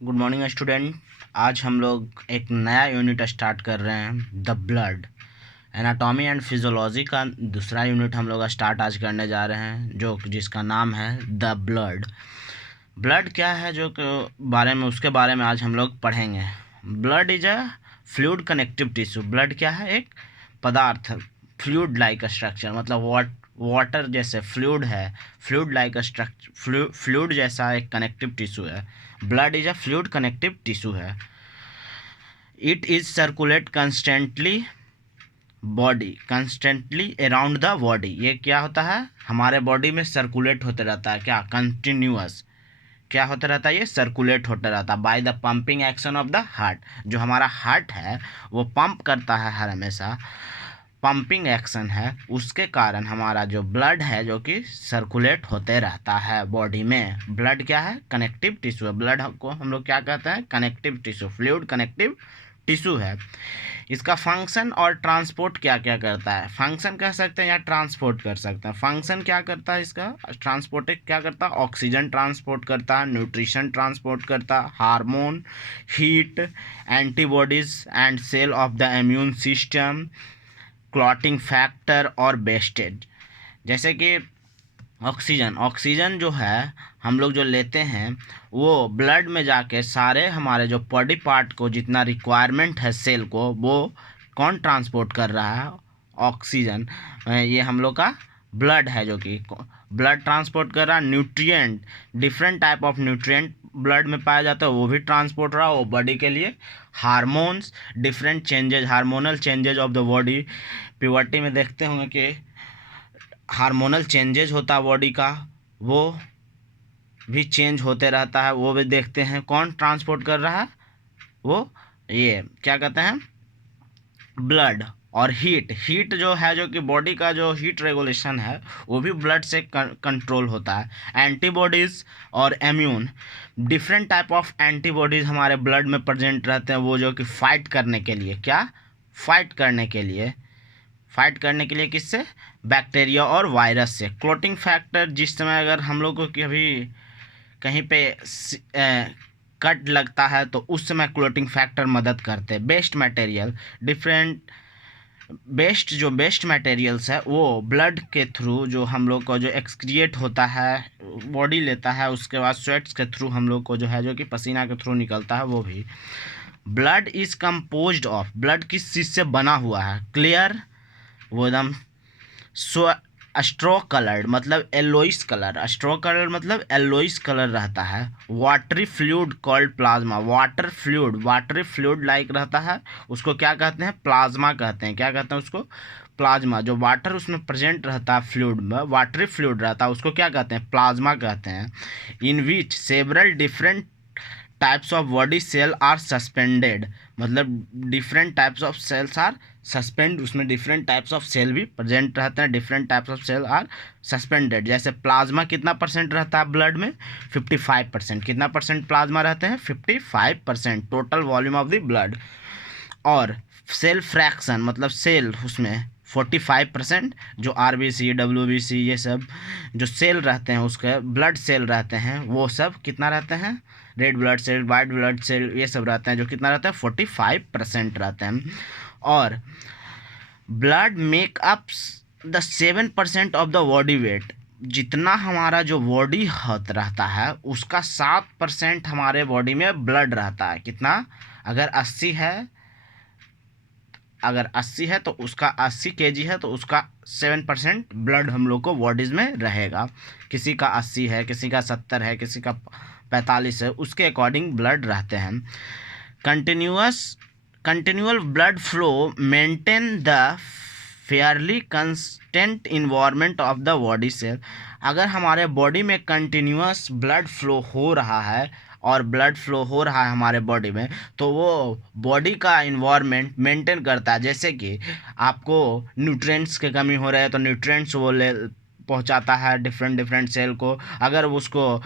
Good morning student. आज हम लोग एक नया यूनिट स्टार्ट कर रहे हैं, the blood. Anatomy and physiology का दूसरा यूनिट हम लोग स्टार्ट आज करने जा रहे हैं, जो जिसका नाम है द ब्लड। ब्लड क्या है जो उसके बारे में आज हम लोग पढ़ेंगे। Blood is a fluid connective tissue. Blood क्या है? एक पदार्थ, फ्लूइड लाइक स्ट्रक्चर, मतलब वाटर जैसे फ्लूइड है, फ्लूइड लाइक स्ट्रक्चर, फ्लूइड जैसा एक कनेक्टिव टिश्यू है। Blood is a fluid connective tissue है। It is circulate constantly around the body. ये क्या होता है? हमारे बॉडी में सर्कुलेट होते रहता है। क्या? कंटिन्यूअस। क्या होता रहता है? ये सर्कुलेट होता रहता है by the pumping action of the heart. जो हमारा हार्ट है वो पंप करता है हर हमेशा, पंपिंग एक्शन है, उसके कारण हमारा जो ब्लड है जो कि सर्कुलेट होते रहता है बॉडी में। ब्लड क्या है? कनेक्टिव टिश्यू है। ब्लड को हम लोग क्या कहते हैं? Connective tissue, fluid connective tissue है। इसका फंक्शन और ट्रांसपोर्ट क्या क्या करता है? फंक्शन कह सकते हैं या ट्रांसपोर्ट कर सकते हैं। फंक्शन क्या करता है इसका? ट्रांसपोर्ट क्या करता है? ऑक्सीजन ट्रांसपोर्ट करता है, न्यूट्रिशन ट्रांसपोर्ट करता है, hormone, heat, antibodies and cell of the immune system, clotting factor और वेस्टेज। जैसे कि ऑक्सीजन जो है हम लोग जो लेते हैं वो ब्लड में जाके सारे हमारे जो बॉडी पार्ट को जितना रिक्वायरमेंट है सेल को, वो कौन ट्रांसपोर्ट कर रहा है? ऑक्सीजन। ये हम लोग का ब्लड है जो कि ब्लड ट्रांसपोर्ट कर रहा है। Nutrient, different type of nutrient blood में पाया जाता है, वो भी ट्रांसपोर्ट रहा वो बॉडी के लिए। Hormones, different changes, hormonal changes of the body. Puberty में देखते होंगे कि हार्मोनल चेंजेज होता है बॉडी का, वो भी चेंज होते रहता है, वो भी देखते हैं। कौन ट्रांसपोर्ट कर रहा है? वो ये क्या कहते हैं? ब्लड। और हीट जो है जो कि बॉडी का जो हीट रेगुलेशन है वो भी ब्लड से कंट्रोल होता है। एंटीबॉडीज़ और immune, different type of antibodies हमारे ब्लड में प्रेजेंट रहते हैं, वो जो कि फाइट करने के लिए, क्या? फाइट करने के लिए किससे? बैक्टीरिया और वायरस से। क्लोटिंग फैक्टर, जिस समय अगर हम लोग को कभी कहीं पे कट लगता है तो उस समय क्लोटिंग फैक्टर मदद करते हैं। Best material, different best materials है वो ब्लड के थ्रू जो हम लोग को जो एक्सक्रिएट होता है, बॉडी लेता है, उसके बाद स्वेट्स के थ्रू हम लोग को जो है जो कि पसीना के थ्रू निकलता है वो भी। Blood is composed of, blood किस चीज़ से बना हुआ है? क्लियर, वो एकदम सो स्ट्रो कलर्ड, मतलब येलोइस कलर। स्ट्रो कलर मतलब येलोइस कलर रहता है। Watery fluid called plasma. Watery fluid like रहता है, उसको क्या कहते हैं? प्लाज्मा कहते हैं। क्या कहते हैं उसको? प्लाज्मा। जो वाटर उसमें प्रेजेंट रहता है फ्लूइड में, वाटरी फ्लूइड रहता है, उसको क्या कहते हैं? प्लाज्मा कहते हैं। In which several different types of body cell are suspended, मतलब different types of cells are suspend, उसमें डिफरेंट टाइप्स ऑफ सेल भी प्रेजेंट रहते हैं। Different types of cell are suspended. जैसे प्लाज्मा कितना परसेंट रहता है ब्लड में? 55%। कितना परसेंट प्लाज्मा रहते हैं? 55% total volume of the blood. और सेल फ्रैक्शन, मतलब सेल उसमें 45%, जो आरबीसी, डब्ल्यूबीसी, ये सब जो सेल रहते हैं उसके ब्लड सेल रहते हैं, वो सब कितना रहते हैं? Red blood cell, white blood cell, ये सब रहते हैं, जो कितना रहता है? 45% रहते हैं। और blood make up the 7% of the body weight. जितना हमारा जो बॉडी हथ रहता है उसका 7% हमारे बॉडी में ब्लड रहता है। कितना? अगर 80 है, तो उसका 80 kg है तो उसका 7% ब्लड हम लोग को बॉडीज में रहेगा। किसी का 80 है, किसी का 70 है, किसी का 45 है, उसके अकॉर्डिंग ब्लड रहते हैं। Continual blood flow maintain the fairly constant environment of the body cell. अगर हमारे बॉडी में कंटिन्यूअस ब्लड फ्लो हो रहा है और ब्लड फ्लो हो रहा है हमारे बॉडी में, तो वो बॉडी का इन्वायरमेंट मेंटेन करता है। जैसे कि आपको न्यूट्रिएंट्स की कमी हो रही है तो न्यूट्रिएंट्स वो ले पहुंचाता है डिफरेंट सेल को। अगर उसको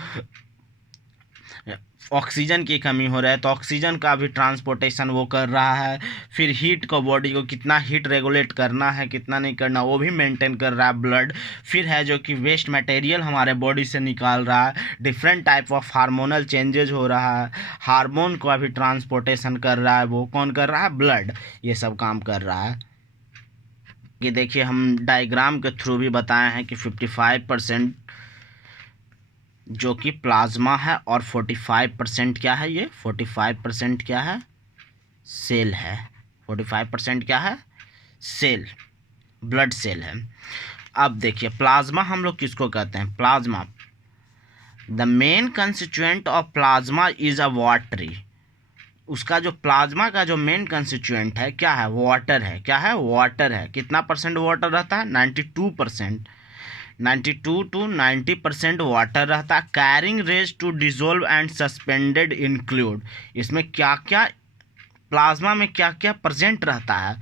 ऑक्सीजन की कमी हो रहा है तो ऑक्सीजन का भी ट्रांसपोर्टेशन वो कर रहा है। फिर हीट को, बॉडी को कितना हीट रेगुलेट करना है कितना नहीं करना वो भी मेंटेन कर रहा है ब्लड। फिर है जो कि वेस्ट मटेरियल हमारे बॉडी से निकाल रहा है, different type of hormonal changes हो रहा है, हार्मोन का भी ट्रांसपोर्टेशन कर रहा है। वो कौन कर रहा है? ब्लड। ये सब काम कर रहा है। ये देखिए हम डायग्राम के थ्रू भी बताए हैं कि 55% जो कि प्लाज्मा है और 45% क्या है? ये 45% क्या है? सेल है। 45% क्या है? सेल, ब्लड सेल है। अब देखिए प्लाज्मा हम लोग किसको कहते हैं? Plasma, the main constituent of plasma is a watery. उसका जो प्लाज्मा का जो मेन कंस्टिट्यूएंट है क्या है? वाटर है। क्या है? वाटर है। कितना परसेंट वाटर रहता है? 92%। 92 to 90% वाटर रहता है। Carrying rays to dissolve and suspended include. इसमें क्या क्या प्लाज्मा में क्या क्या प्रेजेंट रहता है?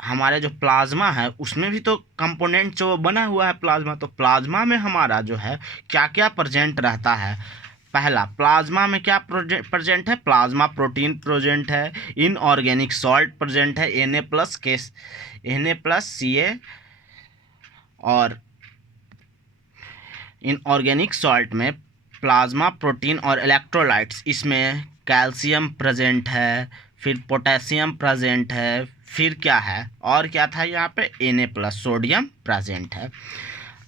हमारे जो प्लाज्मा है उसमें भी तो कंपोनेंट जो बना हुआ है प्लाज्मा, तो प्लाज्मा में हमारा जो है क्या क्या प्रेजेंट रहता है? पहला, प्लाज्मा में क्या प्रेजेंट है? प्लाज्मा प्रोटीन प्रेजेंट है, इनऑर्गेनिक सॉल्ट प्रेजेंट है, Na+Ca, और इनऑर्गेनिक सॉल्ट में प्लाज्मा प्रोटीन और इलेक्ट्रोलाइट्स, इसमें कैल्शियम प्रेजेंट है, फिर पोटेशियम प्रेजेंट है, फिर क्या है और क्या था यहाँ पे? Na+, सोडियम प्रेजेंट है।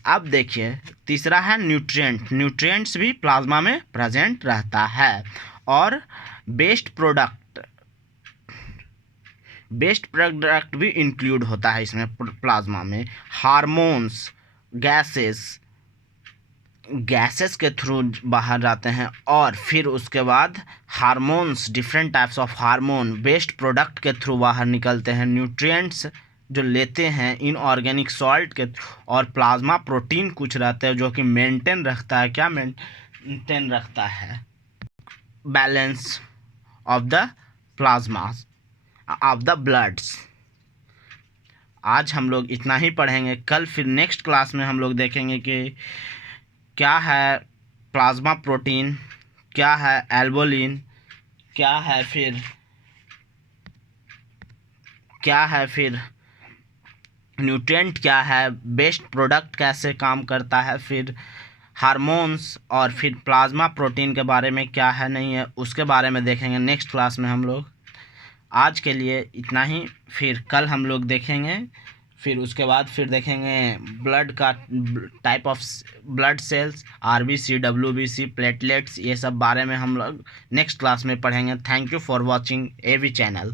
अब देखिए तीसरा है न्यूट्रिएंट। न्यूट्रिएंट्स भी प्लाज्मा में प्रेजेंट रहता है। और बेस्ट प्रोडक्ट भी इंक्लूड होता है इसमें प्लाज्मा में। हार्मोन्स, गैसेस के थ्रू बाहर जाते हैं, और फिर उसके बाद hormones, different types of hormone waste product के थ्रू बाहर निकलते हैं। न्यूट्रिएंट्स जो लेते हैं इनऑर्गेनिक सॉल्ट के, और प्लाज्मा प्रोटीन कुछ रहते हैं जो कि मेंटेन रखता है। क्या मेंटेन रखता है? Balance of the plasma of the bloods. आज हम लोग इतना ही पढ़ेंगे। कल फिर नेक्स्ट क्लास में हम लोग देखेंगे कि क्या है प्लाज्मा प्रोटीन, क्या है एल्बुमिन, क्या है फिर न्यूट्रिएंट क्या है, बेस्ट प्रोडक्ट कैसे काम करता है, फिर हार्मोन्स, और फिर प्लाज्मा प्रोटीन के बारे में क्या है नहीं है उसके बारे में देखेंगे नेक्स्ट क्लास में हम लोग। आज के लिए इतना ही, फिर कल हम लोग देखेंगे। फिर उसके बाद फिर देखेंगे ब्लड का type of blood cells, RBC, WBC, platelets, ये सब बारे में हम लोग नेक्स्ट क्लास में पढ़ेंगे। Thank you for watching AV channel.